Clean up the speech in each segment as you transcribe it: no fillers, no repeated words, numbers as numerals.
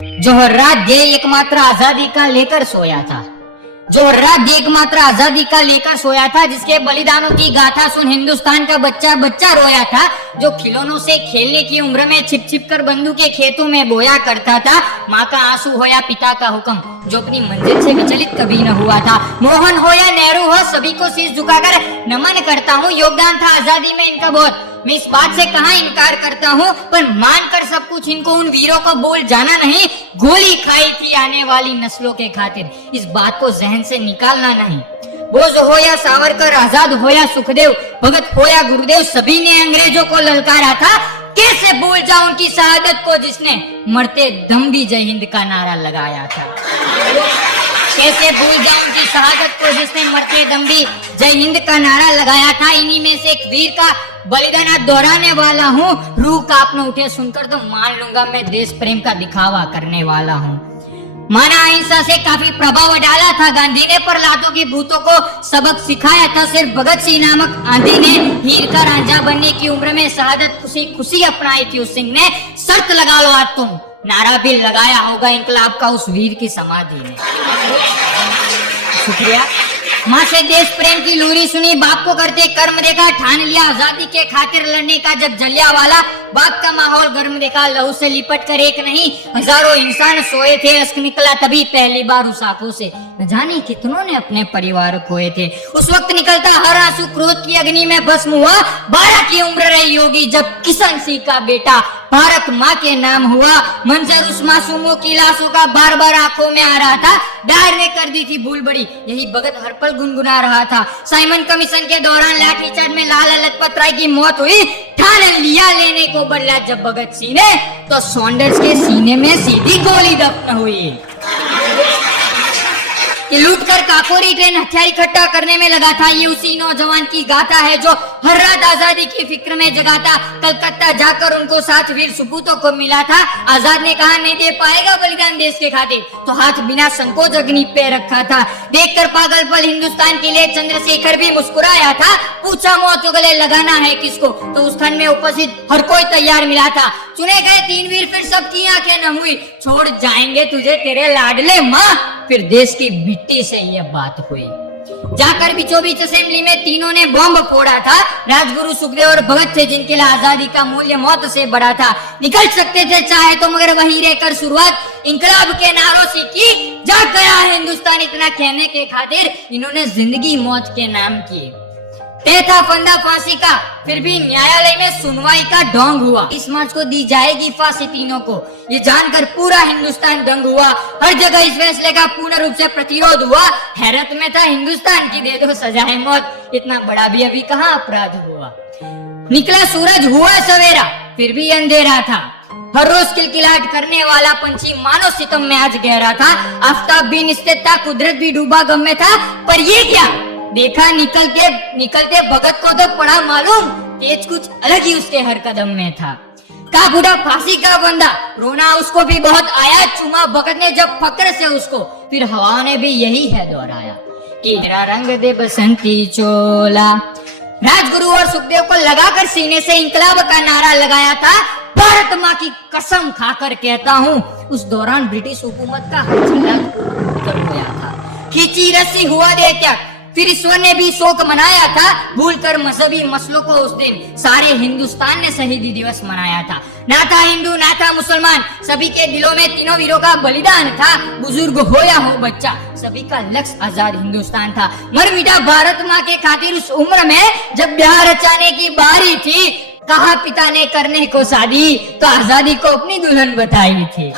जो हर रात ध्येय एकमात्र आजादी का लेकर सोया था, जो हर रात ध्येय एकमात्र आजादी का लेकर सोया था, जिसके बलिदानों की गाथा सुन हिंदुस्तान का बच्चा बच्चा रोया था, जो खिलौनों से खेलने की उम्र में छिप छिप कर बंदूक के खेतों में बोया करता था। माँ का आंसू हो या पिता का हुक्म, जो अपनी मंजिल से विचलित कभी न हुआ था। मोहन हो या नेहरू हो, सभी को शीश झुकाकर नमन करता हूँ। योगदान था आजादी में इनका बहुत, मैं इस बात से कहाँ इनकार करता हूँ, पर मानकर सब कुछ इनको उन वीरों को बोल जाना नहीं। गोली खाई थी आने वाली नस्लों के खातिर, इस बात को जहन से निकालना नहीं। बोस हो या सावरकर, आजाद हो या सुखदेव, भगत हो या गुरुदेव, सभी ने अंग्रेजों को ललकारा था। कैसे भूल जाऊं उनकी शहादत को, जिसने मरते दम भी जय हिंद का नारा लगाया था। कैसे भूल जाऊं उनकी शहादत को, जिसने मरते दम भी जय हिंद का नारा लगाया था। इन्हीं में से एक वीर का बलिदान आज दोहराने वाला हूँ। रूह कांपने उठे सुनकर तो मान लूंगा मैं देश प्रेम का दिखावा करने वाला हूँ। माना अहिंसा से काफी प्रभाव डाला था गांधी ने, पर लातों की भूतों को सबक सिखाया था सिर्फ भगत सिंह नामक आंधी ने। हीर का रांझा बनने की उम्र में शहादत खुशी खुशी अपनाई थी उस सिंह ने। शर्त लगा लो आज तुम, नारा भी लगाया होगा इंकलाब का उस वीर की समाधि ने। शुक्रिया। माँ से देश प्रेम की लोरी सुनी, बाप को करते कर्म देखा, ठान लिया आजादी के खातिर लड़ने का जब जलियांवाला बाग का माहौल गर्म देखा। लहू से लिपट कर एक नहीं हजारों इंसान सोए थे, अश्क निकला तभी पहली बार उस आंखों से, न जाने कितनों ने अपने परिवार खोए थे। उस वक्त निकलता हर आंसू क्रोध की अग्नि में भस्म हुआ। 12 की उम्र रही होगी जब किशन सिंह का बेटा भारत माँ के नाम हुआ। मंजर उस मासूमों की लाशों का बार बार आंखों में आ रहा था। डायर ने कर दी थी भूल बड़ी, यही भगत हर पल गुनगुना रहा था। साइमन कमीशन के दौरान लाठीचार्ज में लाला लजपत राय की मौत हुई। ठान लिया लेने को बदला जब भगत सिंह ने, तो सॉन्डर्स के सीने में सीधी गोली दफन हुई। लूट कर काकोरी ट्रेन हथियार इकट्ठा करने में लगा था। ये उसी नौजवान की गाथा है जो हर रात आजादी की फिक्र में जगा था। कलकत्ता जाकर उनको 7 वीर सपूतों को मिला था। आजाद ने कहा नहीं दे पाएगा बलिदान देश के खातिर, तो हाथ बिना संकोच अग्नि पे रखा था। देखकर पागलपन हिंदुस्तान के लिए चंद्रशेखर भी मुस्कुराया था। पूछा मौत को गले लगाना है किसको, तो उस खंड में उपस्थित हर कोई तैयार मिला था। चुने गए 3 वीर फिर सबकी आंखें नम हुई। छोड़ जाएंगे तुझे तेरे लाडले माँ, फिर देश की मिट्टी से यह बात हुई। जाकर बीचों बीच असेंबली में तीनों ने बॉम्ब फोड़ा था। राजगुरु सुखदेव और भगत थे जिनके लिए आजादी का मूल्य मौत से बड़ा था। निकल सकते थे चाहे तो, मगर वहीं रहकर शुरुआत इंकलाब के नारों से की। जा गया हिंदुस्तान इतना कहने के खातिर, इन्होंने जिंदगी मौत के नाम किए। तय था फंदा फांसी का, फिर भी न्यायालय में सुनवाई का ढोंग हुआ। इस मार्च को दी जाएगी फांसी तीनों को, ये जानकर पूरा हिंदुस्तान दंग हुआ। हर जगह इस फैसले का पूर्ण रूप से प्रतिरोध हुआ। हैरत में था हिंदुस्तान की दे दो सजाए मौत, इतना बड़ा भी अभी कहाँ अपराध हुआ। निकला सूरज हुआ सवेरा, फिर भी अंधेरा था। हर रोज किलकिलाहट करने वाला पंछी मानो सितम में आज गहरा था। आफताब भी निस्तेज था, कुदरत भी डूबा गम में था। पर ये क्या देखा निकलते भगत को तो पड़ा मालूम, तेज कुछ अलग ही उसके हर कदम में था। का बूढ़ा फांसी का बंदा, रोना उसको भी बहुत आया। चुमा भगत ने जब फक्र से उसको, फिर हवा ने भी यही है दोहराया कि मेरा रंग दे बसंती चोला। राजगुरु और सुखदेव को लगाकर सीने से इंकलाब का नारा लगाया था। भारत माँ की कसम खाकर कहता हूँ, उस दौरान ब्रिटिश हुकूमत का उतर गया था। खींची रस्सी हुआ दे क्या, फिर ईश्वर ने भी शोक मनाया था। भूलकर मजहबी मसलों को उस दिन सारे हिंदुस्तान ने शहीदी दिवस मनाया था। ना था हिंदू ना था मुसलमान, सभी के दिलों में तीनों वीरों का बलिदान था। बुजुर्ग हो या हो बच्चा, सभी का लक्ष्य आजाद हिंदुस्तान था। मर मिटा भारत माँ के खातिर उस उम्र में जब ब्याह रचाने की बारी थी। कहा पिता ने करने को शादी, तो आजादी को अपनी दुल्हन बताई थी।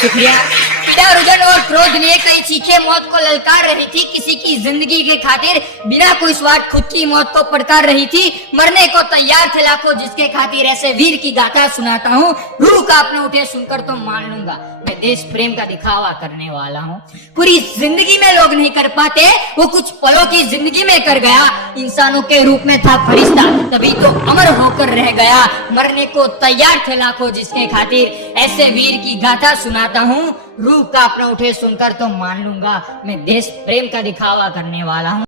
शुक्रिया। पीड़ा रुदन और क्रोध ने कई चीखे मौत को ललकार रही थी। किसी की जिंदगी के खातिर बिना कोई स्वार्थ खुद की मौत को पड़कार रही थी। मरने को तैयार थे लाखों, जिसके खातिर ऐसे वीर की गाथा सुनाता हूँ। रूह कांपने उठे सुनकर तो मान लूंगा मैं देश प्रेम का दिखावा करने वाला हूँ। पूरी जिंदगी में लोग नहीं कर पाते, वो कुछ पलों की जिंदगी में कर गया। इंसानों के रूप में था फरिश्ता, तभी तो अमर होकर रह गया। मरने को तैयार थे लाखों, जिसके खातिर ऐसे वीर की गाथा सुनाता हूँ। रूह कांपने उठे सुनकर तो मान लूंगा मैं देश प्रेम का दिखावा करने वाला हूँ।